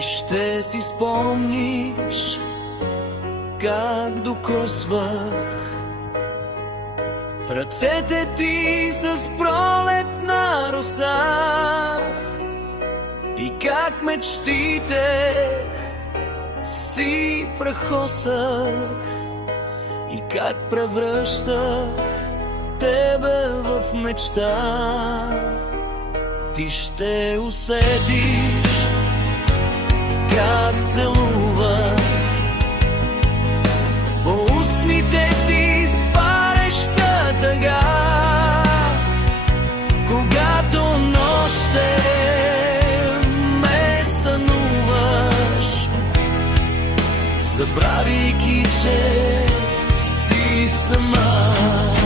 И ще си спомниш как докосвах ръцете ти с пролетна роса и как мечтите си прахосах и как превръщах тебе в мечта. Ти ще усетиш как целувах по устните ти с пареща тъга, когато нощем ме сънуваш, забравяйки, че си сама.